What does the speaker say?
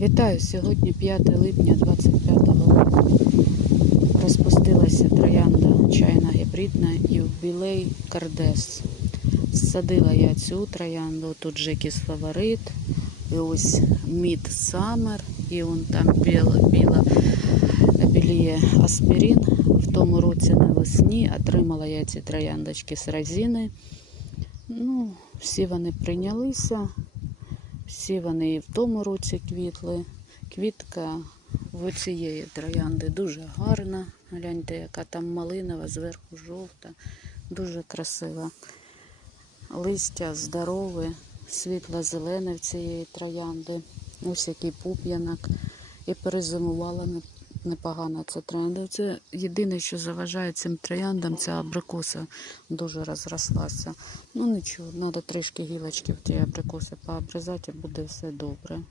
Вітаю! Сьогодні 5 липня 25 року. Розпустилася троянда чайна гібридна юбілей Кардес. Садила я цю троянду, тут Жекіс Фаворит, і ось Мід Саммер, і он там біла біліє аспірин. В тому році навесні отримала я ці трояндочки з резини. Ну, всі вони прийнялися. Всі вони і в тому році квітли. Квітка в цієї троянди дуже гарна. Гляньте, яка там малинова, зверху жовта, дуже красива. Листя здорове, світло-зелене в цієї троянди. Ось який пуп'янок. І перезимувала не- непогано ця троянда. Це єдине, що заважає цим трояндам, ця абрикоса дуже розрослася. Ну нічого, треба трішки гілочки в ті абрикоси пообрізати, буде все добре.